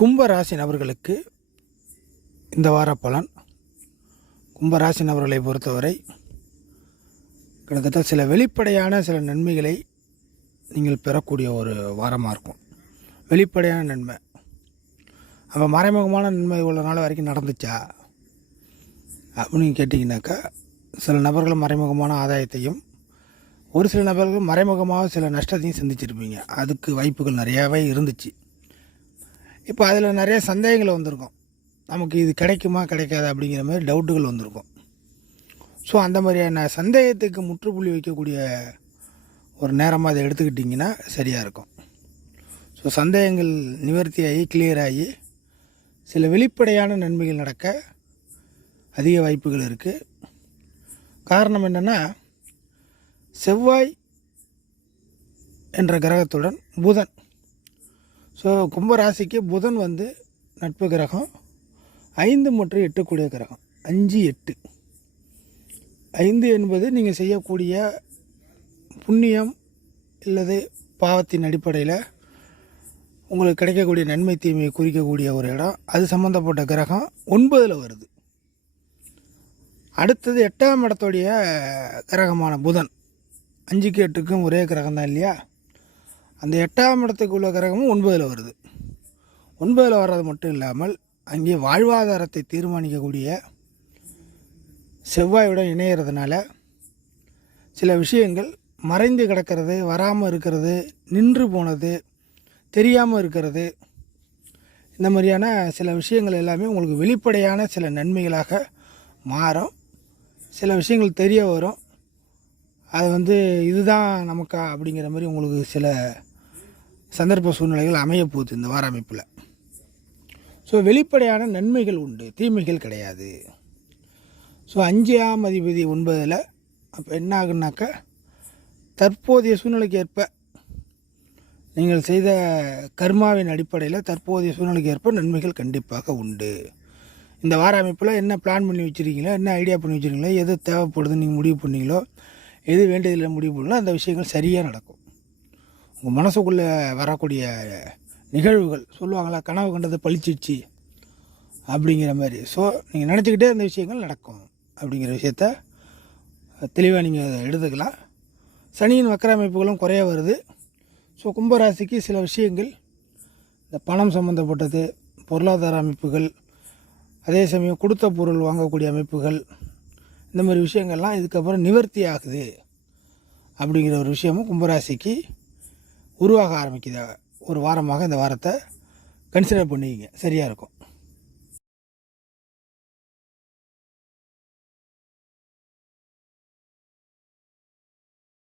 கும்பராசி நபர்களுக்கு இந்த வார பலன். கும்பராசி நபர்களை பொறுத்தவரை கிட்டத்தட்ட சில வெளிப்படையான சில நன்மைகளை நீங்கள் பெறக்கூடிய ஒரு வாரமாக இருக்கும். வெளிப்படையான நன்மை, அப்போ மறைமுகமான நன்மை இவ்வளோ நாள் வரைக்கும் நடந்துச்சா அப்படின்னு கேட்டிங்கனாக்கா, சில நபர்கள் மறைமுகமான ஆதாயத்தையும், ஒரு சில நபர்கள் மறைமுகமாக சில நஷ்டத்தையும் சந்திச்சிருப்பீங்க. அதுக்கு வாய்ப்புகள் நிறையாவே இருந்துச்சு. இப்போ அதில் நிறைய சந்தேகங்கள் வந்திருக்கும். நமக்கு இது கிடைக்குமா கிடைக்காது அப்படிங்கிற மாதிரி டவுட்டுகள் வந்திருக்கும். ஸோ அந்த மாதிரியான சந்தேகத்துக்கு முற்றுப்புள்ளி வைக்கக்கூடிய ஒரு நேரமாக அதை எடுத்துக்கிட்டிங்கன்னா சரியாக இருக்கும். ஸோ சந்தேகங்கள் நிவர்த்தியாகி கிளியராகி சில வெளிப்படையான நன்மைகள் நடக்க அதிக வாய்ப்புகள் இருக்குது. காரணம் என்னென்னா, செவ்வாய் என்ற கிரகத்துடன் புதன். ஸோ கும்பராசிக்கு புதன் நட்பு கிரகம், 5 மற்றும் 8 கூடிய கிரகம். 5, 8. 5 என்பது நீங்கள் செய்யக்கூடிய புண்ணியம் அல்லது பாவத்தின் அடிப்படையில் உங்களுக்கு கிடைக்கக்கூடிய நன்மை தீமையை குறிக்கக்கூடிய ஒரு இடம். அது சம்மந்தப்பட்ட கிரகம் 9ல் வருது. அடுத்தது 8ஆம் இடத்துடைய கிரகமான புதன். 5க்கும் 8க்கும் ஒரே கிரகம் தான் இல்லையா? அந்த 8ஆம் இடத்துக்கு உள்ள கிரகமும் 9ல் வருது. 9ல் வர்றது மட்டும் இல்லாமல் அங்கே வாழ்வாதாரத்தை தீர்மானிக்கக்கூடிய செவ்வாயுடன் இணையிறதுனால சில விஷயங்கள் மறைந்து கிடக்கிறது, வராமல் இருக்கிறது, நின்று போனது, தெரியாமல் இருக்கிறது, இந்த மாதிரியான சில விஷயங்கள் எல்லாமே உங்களுக்கு வெளிப்படையான சில நன்மைகளாக மாறும். சில விஷயங்கள் தெரிய வரும். அது இதுதான் நமக்கா அப்படிங்கிற மாதிரி உங்களுக்கு சில சந்தர்ப்ப சூழ்நிலைகள் அமைய போகுது இந்த வார அமைப்பில். ஸோ வெளிப்படையான நன்மைகள் உண்டு, தீமைகள் கிடையாது. ஸோ 5ஆம் அதிபதி 9ல். அப்போ என்ன ஆகுனாக்கா, தற்போதைய சூழ்நிலைக்கு ஏற்ப நீங்கள் செய்த கர்மாவின் அடிப்படையில் தற்போதைய சூழ்நிலைக்கு ஏற்ப நன்மைகள் கண்டிப்பாக உண்டு. இந்த வார அமைப்பில் என்ன பிளான் பண்ணி வச்சுருக்கீங்களோ, என்ன ஐடியா பண்ணி வச்சுருக்கீங்களோ, எது தேவைப்படுதுன்னு நீங்கள் முடிவு பண்ணீங்களோ, எது வேண்டியதில் முடிவு பண்ணீங்களோ, அந்த விஷயங்கள் சரியாக நடக்கும். உங்கள் மனசுக்குள்ளே வரக்கூடிய நிகழ்வுகள் சொல்லுவாங்களா, கனவு கண்டது பழிச்சிச்சு அப்படிங்கிற மாதிரி. ஸோ நீங்கள் நினச்சிக்கிட்டே அந்த விஷயங்கள் நடக்கும் அப்படிங்கிற விஷயத்த தெளிவாக நீங்கள் எடுத்துக்கலாம். சனியின் வக்கர அமைப்புகளும் குறைய வருது. ஸோ கும்பராசிக்கு சில விஷயங்கள், இந்த பணம் சம்மந்தப்பட்டது, பொருளாதார அமைப்புகள், அதே சமயம் கொடுத்த பொருள் வாங்கக்கூடிய அமைப்புகள், இந்த மாதிரி விஷயங்கள்லாம் இதுக்கப்புறம் நிவர்த்தி ஆகுது அப்படிங்கிற ஒரு விஷயமும் கும்பராசிக்கு உருவாக ஆரம்பிக்குது. ஒரு வாரமாக இந்த வாரத்தை கன்சிடர் பண்ணிக்கிங்க, சரியாக இருக்கும்.